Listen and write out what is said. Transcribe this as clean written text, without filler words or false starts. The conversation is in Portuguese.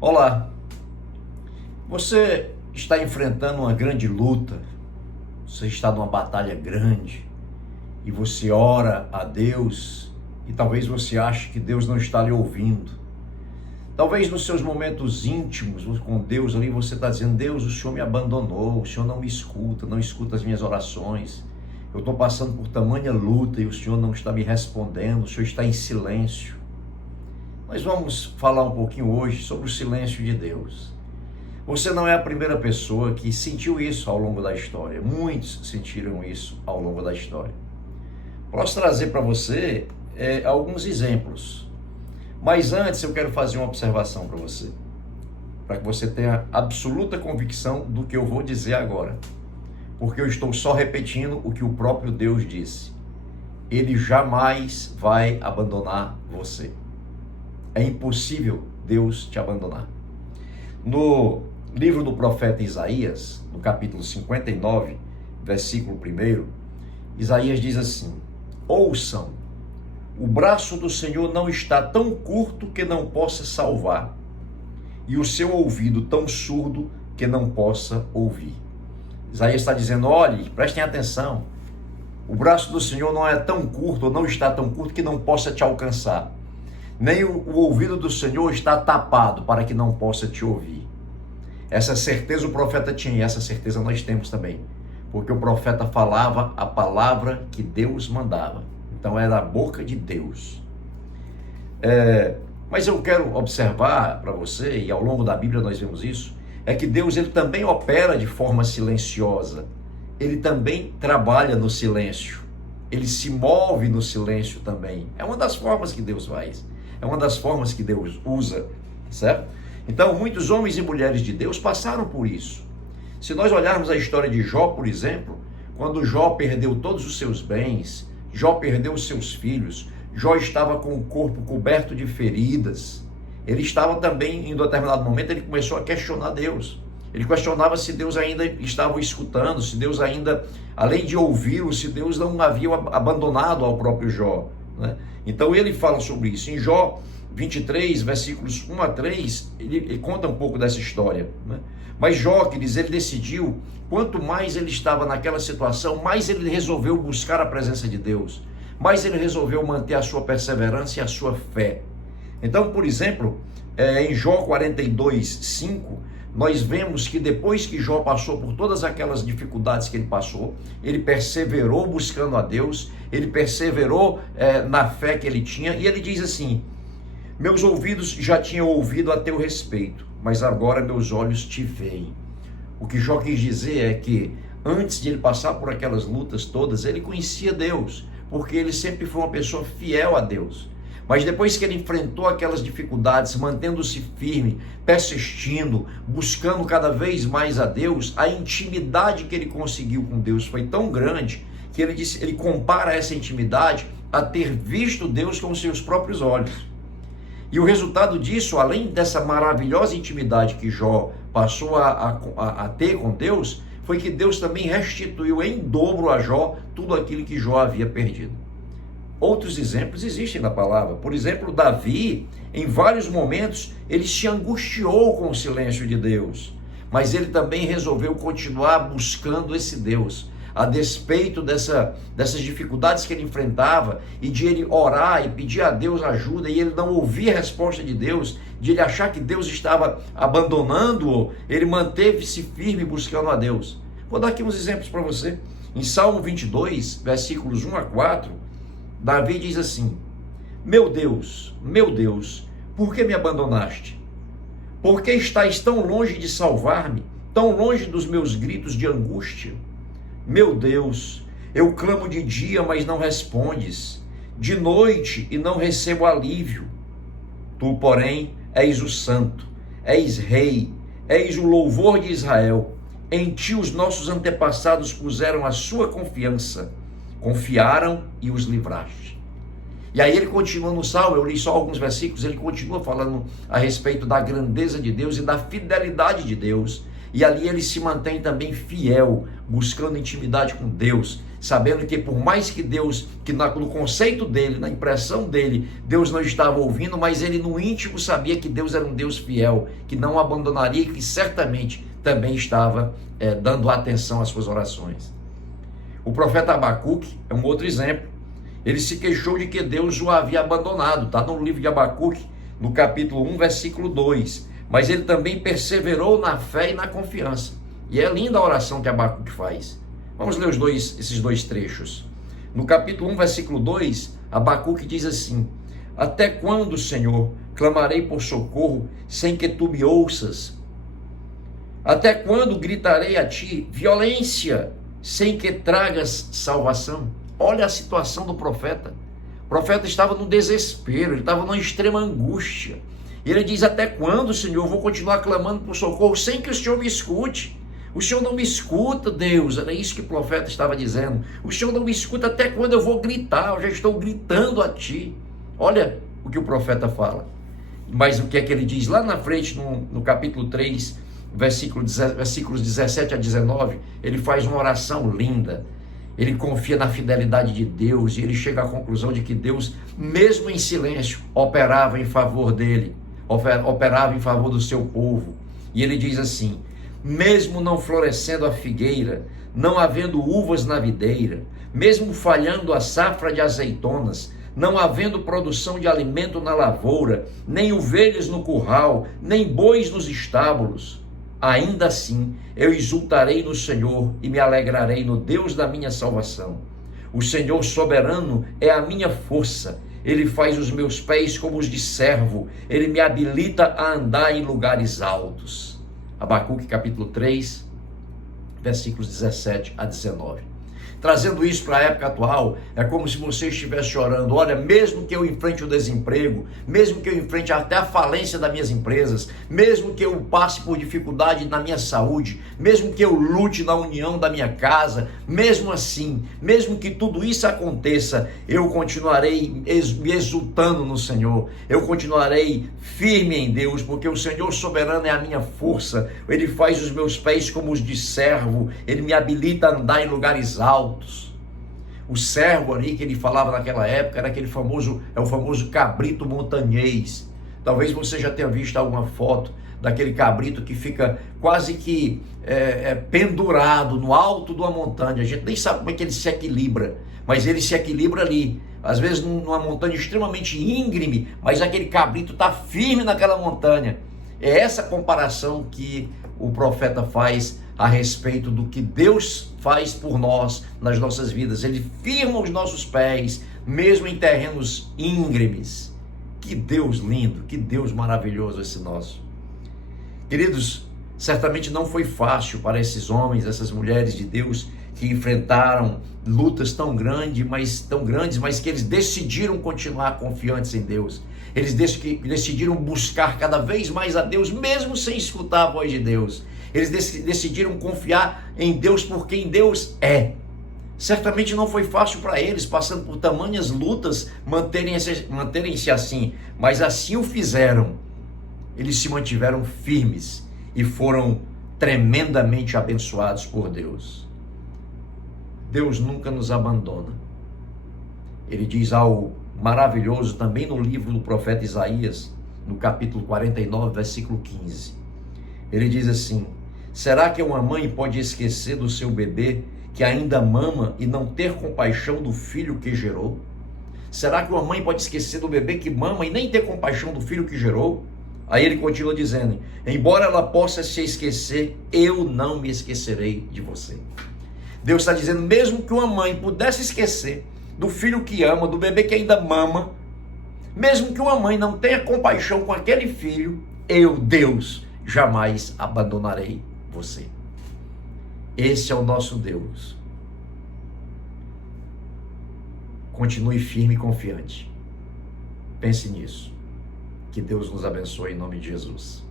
Olá, você está enfrentando uma grande luta, você está numa batalha grande e você ora a Deus e talvez você ache que Deus não está lhe ouvindo. Talvez nos seus momentos íntimos com Deus ali você está dizendo: Deus, o Senhor me abandonou, o Senhor não me escuta, não escuta as minhas orações. Eu estou passando por tamanha luta e o Senhor não está me respondendo, o Senhor está em silêncio. Nós vamos falar um pouquinho hoje sobre o silêncio de Deus. Você não é a primeira pessoa que sentiu isso ao longo da história. Muitos sentiram isso ao longo da história. Posso trazer para você alguns exemplos. Mas antes eu quero fazer uma observação para você, para que você tenha absoluta convicção do que eu vou dizer agora. Porque eu estou só repetindo o que o próprio Deus disse. Ele jamais vai abandonar você. É impossível Deus te abandonar. No livro do profeta Isaías, no capítulo 59, versículo 1, Isaías diz assim: ouçam, o braço do Senhor não está tão curto que não possa salvar, e o seu ouvido tão surdo que não possa ouvir. Isaías está dizendo: olhe, prestem atenção, o braço do Senhor não é tão curto, ou não está tão curto que não possa te alcançar. Nem o ouvido do Senhor está tapado para que não possa te ouvir. Essa certeza o profeta tinha, e essa certeza nós temos também, porque o profeta falava a palavra que Deus mandava. Então era a boca de Deus. Mas eu quero observar para você, e ao longo da Bíblia nós vemos isso, é que Deus ele também opera de forma silenciosa. Ele também trabalha no silêncio. Ele se move no silêncio também. É uma das formas que Deus faz. É uma das formas que Deus usa, certo? Então, muitos homens e mulheres de Deus passaram por isso. Se nós olharmos a história de Jó, por exemplo, quando Jó perdeu todos os seus bens, Jó perdeu os seus filhos, Jó estava com o corpo coberto de feridas, ele estava também, em determinado momento, ele começou a questionar Deus. Ele questionava se Deus ainda estava o escutando, se Deus ainda, além de ouvi-lo, se Deus não havia abandonado ao próprio Jó, né? Então ele fala sobre isso. Em Jó 23, versículos 1 a 3, ele conta um pouco dessa história, né? Mas Jó, que diz, ele decidiu, quanto mais ele estava naquela situação, mais ele resolveu buscar a presença de Deus, mais ele resolveu manter a sua perseverança e a sua fé. Então, por exemplo, em Jó 42, 5, nós vemos que depois que Jó passou por todas aquelas dificuldades que ele passou, ele perseverou buscando a Deus, ele perseverou na fé que ele tinha, e ele diz assim: meus ouvidos já tinham ouvido a teu respeito, mas agora meus olhos te veem. O que Jó quis dizer é que antes de ele passar por aquelas lutas todas, ele conhecia Deus, porque ele sempre foi uma pessoa fiel a Deus. Mas depois que ele enfrentou aquelas dificuldades, mantendo-se firme, persistindo, buscando cada vez mais a Deus, a intimidade que ele conseguiu com Deus foi tão grande que ele compara essa intimidade a ter visto Deus com os seus próprios olhos. E o resultado disso, além dessa maravilhosa intimidade que Jó passou a ter com Deus, foi que Deus também restituiu em dobro a Jó tudo aquilo que Jó havia perdido. Outros exemplos existem na palavra. Por exemplo, Davi, em vários momentos, ele se angustiou com o silêncio de Deus, mas ele também resolveu continuar buscando esse Deus, a despeito dessas dificuldades que ele enfrentava, e de ele orar e pedir a Deus ajuda, e ele não ouvir a resposta de Deus, de ele achar que Deus estava abandonando-o, ele manteve-se firme buscando a Deus. Vou dar aqui uns exemplos para você. Em Salmo 22, versículos 1 a 4, Davi diz assim: meu Deus, por que me abandonaste? Por que estás tão longe de salvar-me, tão longe dos meus gritos de angústia? Meu Deus, eu clamo de dia, mas não respondes, de noite e não recebo alívio. Tu, porém, és o santo, és rei, és o louvor de Israel. Em ti os nossos antepassados puseram a sua confiança, confiaram e os livraste. E aí ele continua no Salmo, eu li só alguns versículos, ele continua falando a respeito da grandeza de Deus e da fidelidade de Deus. E ali ele se mantém também fiel, buscando intimidade com Deus, sabendo que por mais que Deus, no conceito dele, na impressão dele, Deus não estava ouvindo, mas ele no íntimo sabia que Deus era um Deus fiel, que não o abandonaria e que certamente também estava dando atenção às suas orações. O profeta Abacuque é um outro exemplo. Ele se queixou de que Deus o havia abandonado, está no livro de Abacuque, no capítulo 1, versículo 2. Mas ele também perseverou na fé e na confiança. E é linda a oração que Abacuque faz. Vamos ler esses dois trechos. No capítulo 1, versículo 2, Abacuque diz assim: até quando, Senhor, clamarei por socorro sem que tu me ouças? Até quando gritarei a ti violência sem que tragas salvação? Olha a situação do profeta. O profeta estava no desespero, ele estava numa extrema angústia. E ele diz: até quando, Senhor, eu vou continuar clamando por socorro sem que o Senhor me escute? O Senhor não me escuta, Deus. Era isso que o profeta estava dizendo. O Senhor não me escuta, até quando eu vou gritar? Eu já estou gritando a ti. Olha o que o profeta fala. Mas o que é que ele diz lá na frente, no capítulo 3, versículos 17 a 19, ele faz uma oração linda. Ele confia na fidelidade de Deus e ele chega à conclusão de que Deus, mesmo em silêncio, operava em favor dele, operava em favor do seu povo. E ele diz assim: mesmo não florescendo a figueira, não havendo uvas na videira, mesmo falhando a safra de azeitonas, não havendo produção de alimento na lavoura, nem ovelhas no curral, nem bois nos estábulos, ainda assim eu exultarei no Senhor e me alegrarei no Deus da minha salvação. O Senhor soberano é a minha força. Ele faz os meus pés como os de servo. Ele me habilita a andar em lugares altos. Abacuque capítulo 3, versículos 17 a 19. Trazendo isso para a época atual, é como se você estivesse orando: olha, mesmo que eu enfrente o desemprego, mesmo que eu enfrente até a falência das minhas empresas, mesmo que eu passe por dificuldade na minha saúde, mesmo que eu lute na união da minha casa, mesmo assim, mesmo que tudo isso aconteça, eu continuarei me exultando no Senhor, eu continuarei firme em Deus, porque o Senhor soberano é a minha força. Ele faz os meus pés como os de servo, ele me habilita a andar em lugares altos. O servo ali que ele falava naquela época era aquele famoso, o famoso cabrito montanhês. Talvez você já tenha visto alguma foto daquele cabrito que fica quase que pendurado no alto de uma montanha. A gente nem sabe como é que ele se equilibra, mas ele se equilibra ali, às vezes numa montanha extremamente íngreme, mas aquele cabrito está firme naquela montanha. É essa comparação que o profeta faz a respeito do que Deus faz por nós nas nossas vidas. Ele firma os nossos pés, mesmo em terrenos íngremes. Que Deus lindo, que Deus maravilhoso esse nosso. Queridos, certamente não foi fácil para esses homens, essas mulheres de Deus, que enfrentaram lutas tão grandes, mas que eles decidiram continuar confiantes em Deus. Eles decidiram buscar cada vez mais a Deus, mesmo sem escutar a voz de Deus. Eles decidiram confiar em Deus por quem Deus é. Certamente não foi fácil para eles, passando por tamanhas lutas, manterem-se assim, mas assim o fizeram. Eles se mantiveram firmes e foram tremendamente abençoados por Deus. Deus nunca nos abandona. Ele diz algo maravilhoso também no livro do profeta Isaías, no capítulo 49, versículo 15. Ele diz assim: será que uma mãe pode esquecer do seu bebê que ainda mama e não ter compaixão do filho que gerou? Será que uma mãe pode esquecer do bebê que mama e nem ter compaixão do filho que gerou? Aí ele continua dizendo: embora ela possa se esquecer, eu não me esquecerei de você. Deus está dizendo, mesmo que uma mãe pudesse esquecer do filho que ama, do bebê que ainda mama, mesmo que uma mãe não tenha compaixão com aquele filho, eu, Deus, jamais abandonarei você. Esse é o nosso Deus. Continue firme e confiante. Pense nisso. Que Deus nos abençoe em nome de Jesus.